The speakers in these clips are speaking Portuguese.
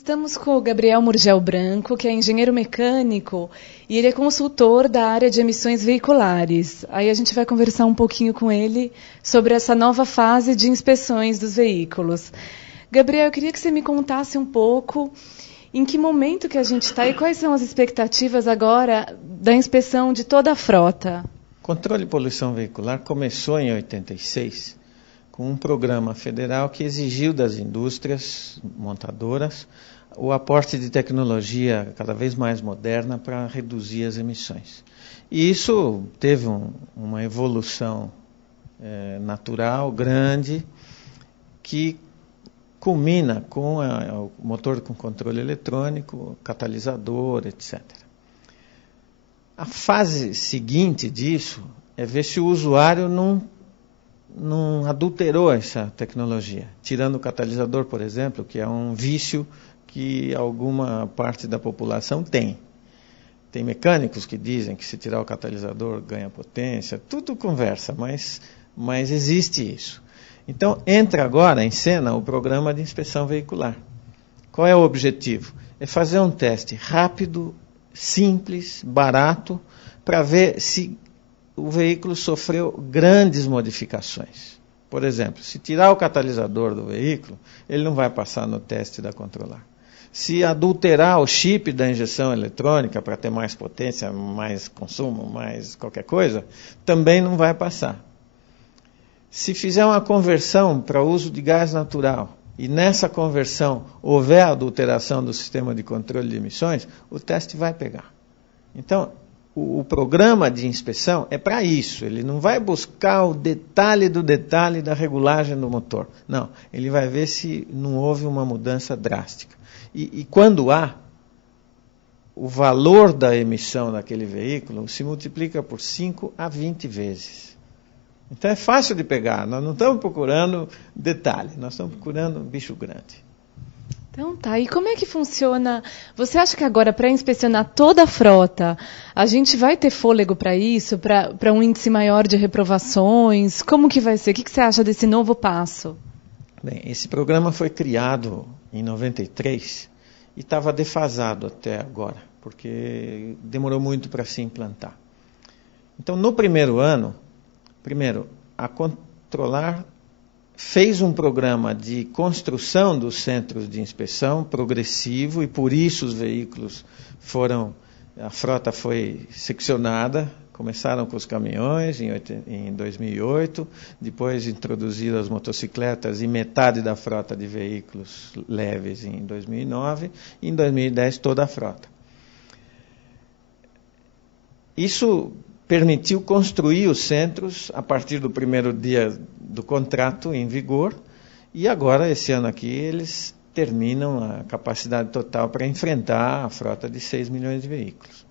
Estamos com o Gabriel Murgel Branco, que é engenheiro mecânico e ele é consultor da área de emissões veiculares. Aí a gente vai conversar um pouquinho com ele sobre essa nova fase de inspeções dos veículos. Gabriel, eu queria que você me contasse um pouco em que momento que a gente está e quais são as expectativas agora da inspeção de toda a frota. O controle de poluição veicular começou em 86 com um programa federal que exigiu das indústrias montadoras o aporte de tecnologia cada vez mais moderna para reduzir as emissões. E isso teve uma evolução natural, grande, que culmina com o motor com controle eletrônico, catalisador, etc. A fase seguinte disso é ver se o usuário não adulterou essa tecnologia, tirando o catalisador, por exemplo, que é um vício que alguma parte da população tem. Tem mecânicos que dizem que se tirar o catalisador ganha potência, tudo conversa, mas existe isso. Então, entra agora em cena o programa de inspeção veicular. Qual é o objetivo? É fazer um teste rápido, simples, barato, para ver se o veículo sofreu grandes modificações. Por exemplo, se tirar o catalisador do veículo, ele não vai passar no teste da controlar. Se adulterar o chip da injeção eletrônica para ter mais potência, mais consumo, mais qualquer coisa, também não vai passar. Se fizer uma conversão para uso de gás natural e nessa conversão houver adulteração do sistema de controle de emissões, o teste vai pegar. Então, o programa de inspeção é para isso. Ele não vai buscar o detalhe do detalhe da regulagem do motor. Não, ele vai ver se não houve uma mudança drástica. E quando há, o valor da emissão daquele veículo se multiplica por 5 a 20 vezes. Então é fácil de pegar. Nós não estamos procurando detalhe, nós estamos procurando bicho grande. Então tá, e como é que funciona? Você acha que agora, para inspecionar toda a frota, a gente vai ter fôlego para isso, para um índice maior de reprovações? Como que vai ser? O que você acha desse novo passo? Bem, esse programa foi criado em 93 e estava defasado até agora, porque demorou muito para se implantar. Então, no primeiro ano, a Controlar fez um programa de construção dos centros de inspeção progressivo e por isso os veículos a frota foi seccionada. Começaram com os caminhões em 2008, depois introduziram as motocicletas e metade da frota de veículos leves em 2009 e em 2010 toda a frota. Isso permitiu construir os centros a partir do primeiro dia do contrato em vigor e agora, esse ano aqui, eles terminam a capacidade total para enfrentar a frota de 6 milhões de veículos.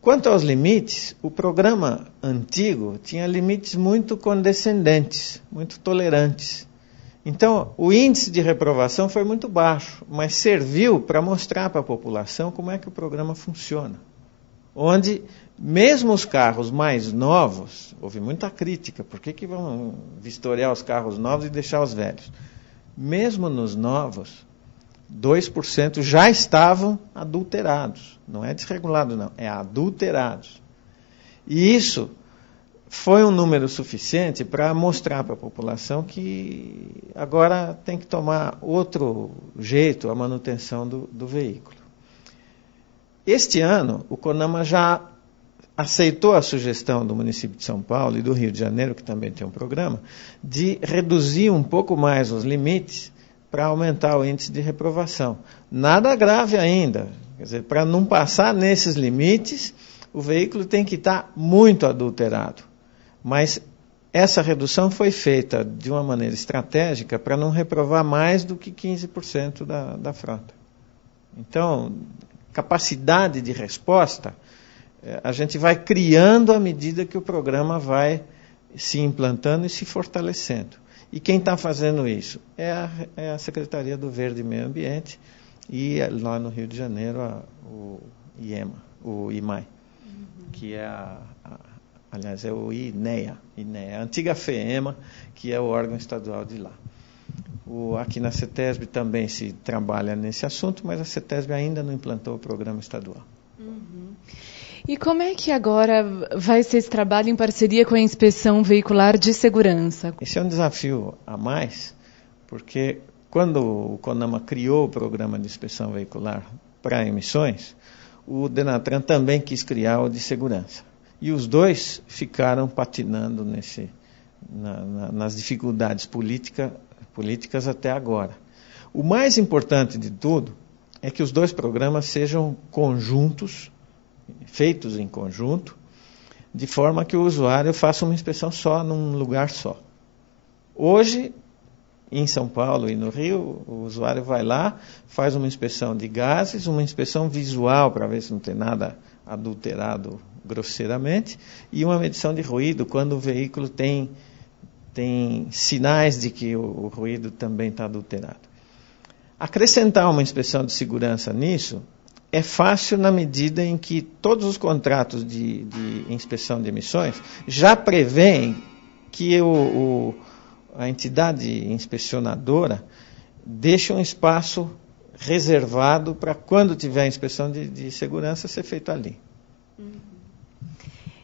Quanto aos limites, o programa antigo tinha limites muito condescendentes, muito tolerantes. Então, o índice de reprovação foi muito baixo, mas serviu para mostrar para a população como é que o programa funciona. Onde, mesmo os carros mais novos, houve muita crítica, por que vão vistoriar os carros novos e deixar os velhos? Mesmo nos novos, 2% já estavam adulterados. Não é desregulado, não. É adulterados. E isso foi um número suficiente para mostrar para a população que agora tem que tomar outro jeito a manutenção do veículo. Este ano, o CONAMA já aceitou a sugestão do município de São Paulo e do Rio de Janeiro, que também tem um programa, de reduzir um pouco mais os limites para aumentar o índice de reprovação. Nada grave ainda. Quer dizer, para não passar nesses limites, o veículo tem que estar muito adulterado. Mas essa redução foi feita de uma maneira estratégica para não reprovar mais do que 15% da frota. Então, capacidade de resposta, a gente vai criando à medida que o programa vai se implantando e se fortalecendo. E quem está fazendo isso é a Secretaria do Verde e Meio Ambiente e lá no Rio de Janeiro o IMAI, que é aliás, é o INEA, a antiga FEEMA, que é o órgão estadual de lá. Aqui na CETESB também se trabalha nesse assunto, mas a CETESB ainda não implantou o programa estadual. Uhum. E como é que agora vai ser esse trabalho em parceria com a Inspeção Veicular de Segurança? Esse é um desafio a mais, porque quando o CONAMA criou o programa de inspeção veicular para emissões, o DENATRAN também quis criar o de segurança. E os dois ficaram patinando nas dificuldades políticas até agora. O mais importante de tudo é que os dois programas sejam conjuntos, feitos em conjunto, de forma que o usuário faça uma inspeção só, num lugar só. Hoje, em São Paulo e no Rio, o usuário vai lá, faz uma inspeção de gases, uma inspeção visual para ver se não tem nada adulterado grosseiramente, e uma medição de ruído quando o veículo tem sinais de que o ruído também está adulterado. Acrescentar uma inspeção de segurança nisso é fácil na medida em que todos os contratos de inspeção de emissões já prevêem que a entidade inspecionadora deixe um espaço reservado para quando tiver a inspeção de segurança ser feito ali.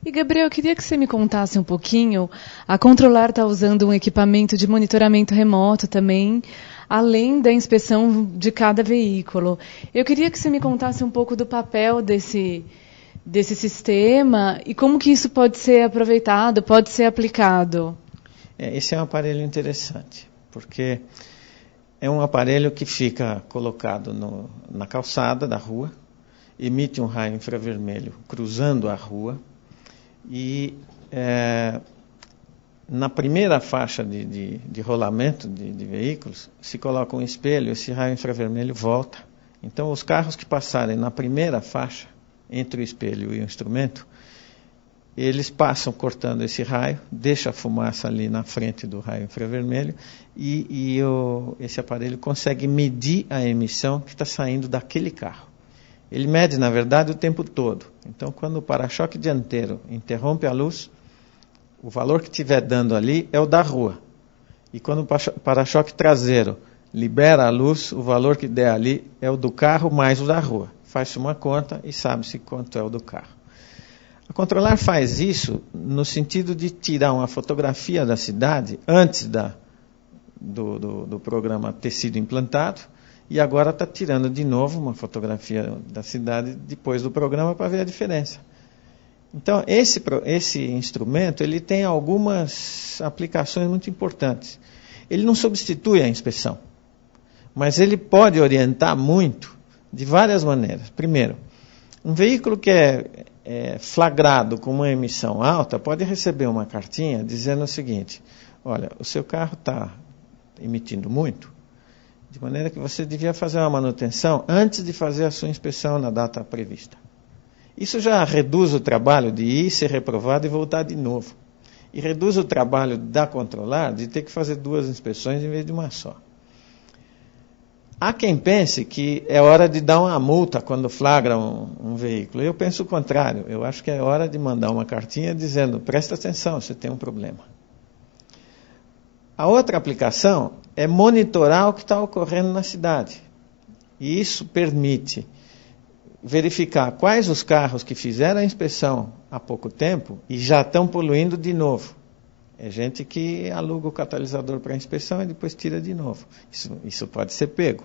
E, Gabriel, eu queria que você me contasse um pouquinho. A Controlar está usando um equipamento de monitoramento remoto também, além da inspeção de cada veículo. Eu queria que você me contasse um pouco do papel desse sistema e como que isso pode ser aproveitado, pode ser aplicado. Esse é um aparelho interessante, porque é um aparelho que fica colocado na calçada da rua, emite um raio infravermelho cruzando a rua e na primeira faixa de rolamento de veículos se coloca um espelho, esse raio infravermelho volta. Então os carros que passarem na primeira faixa, entre o espelho e o instrumento, eles passam cortando esse raio, deixa a fumaça ali na frente do raio infravermelho e esse aparelho consegue medir a emissão que está saindo daquele carro. Ele mede, na verdade, o tempo todo. Então, quando o para-choque dianteiro interrompe a luz, o valor que estiver dando ali é o da rua. E quando o para-choque traseiro libera a luz, o valor que der ali é o do carro mais o da rua. Faz-se uma conta e sabe-se quanto é o do carro. A Controlar faz isso no sentido de tirar uma fotografia da cidade antes do programa ter sido implantado e agora está tirando de novo uma fotografia da cidade depois do programa para ver a diferença. Então, esse instrumento ele tem algumas aplicações muito importantes. Ele não substitui a inspeção, mas ele pode orientar muito de várias maneiras. Primeiro, um veículo que é flagrado com uma emissão alta pode receber uma cartinha dizendo o seguinte: olha, o seu carro está emitindo muito, de maneira que você devia fazer uma manutenção antes de fazer a sua inspeção na data prevista. Isso já reduz o trabalho de ir, ser reprovado e voltar de novo. E reduz o trabalho da Controlar de ter que fazer 2 inspeções em vez de uma só. Há quem pense que é hora de dar uma multa quando flagra um veículo. Eu penso o contrário. Eu acho que é hora de mandar uma cartinha dizendo: presta atenção, você tem um problema. A outra aplicação é monitorar o que está ocorrendo na cidade. E isso permite verificar quais os carros que fizeram a inspeção há pouco tempo e já estão poluindo de novo. É gente que aluga o catalisador para a inspeção e depois tira de novo. Isso pode ser pego.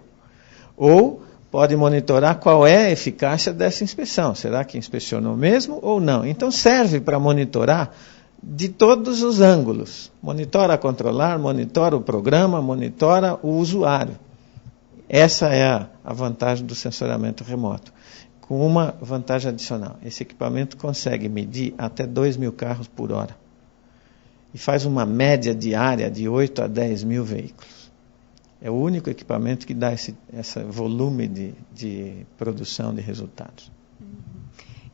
Ou pode monitorar qual é a eficácia dessa inspeção. Será que inspecionou mesmo ou não? Então serve para monitorar de todos os ângulos. Monitora a Controlar, monitora o programa, monitora o usuário. Essa é a vantagem do sensoriamento remoto. Com uma vantagem adicional: esse equipamento consegue medir até 2.000 carros por hora. E faz uma média diária de 8 a 10 mil veículos. É o único equipamento que dá esse volume de produção de resultados.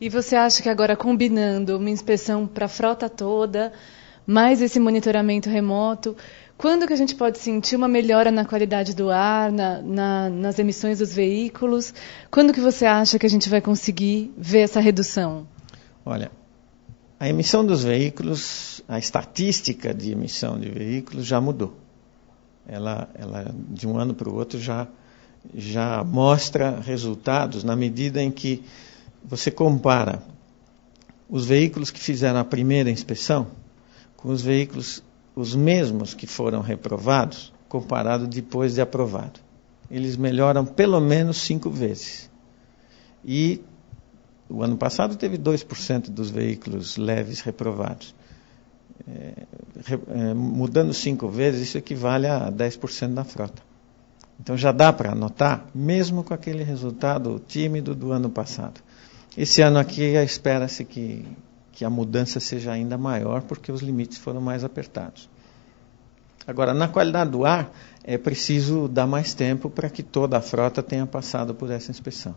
E você acha que agora, combinando uma inspeção para a frota toda, mais esse monitoramento remoto, quando que a gente pode sentir uma melhora na qualidade do ar, nas emissões dos veículos? Quando que você acha que a gente vai conseguir ver essa redução? Olha, a emissão dos veículos, a estatística de emissão de veículos já mudou. ela de um ano para o outro já mostra resultados na medida em que você compara os veículos que fizeram a primeira inspeção com os veículos, os mesmos que foram reprovados, comparado depois de aprovado. Eles melhoram pelo menos 5 vezes. E o ano passado teve 2% dos veículos leves reprovados. Mudando 5 vezes, isso equivale a 10% da frota. Então já dá para notar, mesmo com aquele resultado tímido do ano passado. Esse ano aqui espera-se que a mudança seja ainda maior, porque os limites foram mais apertados. Agora, na qualidade do ar, é preciso dar mais tempo para que toda a frota tenha passado por essa inspeção.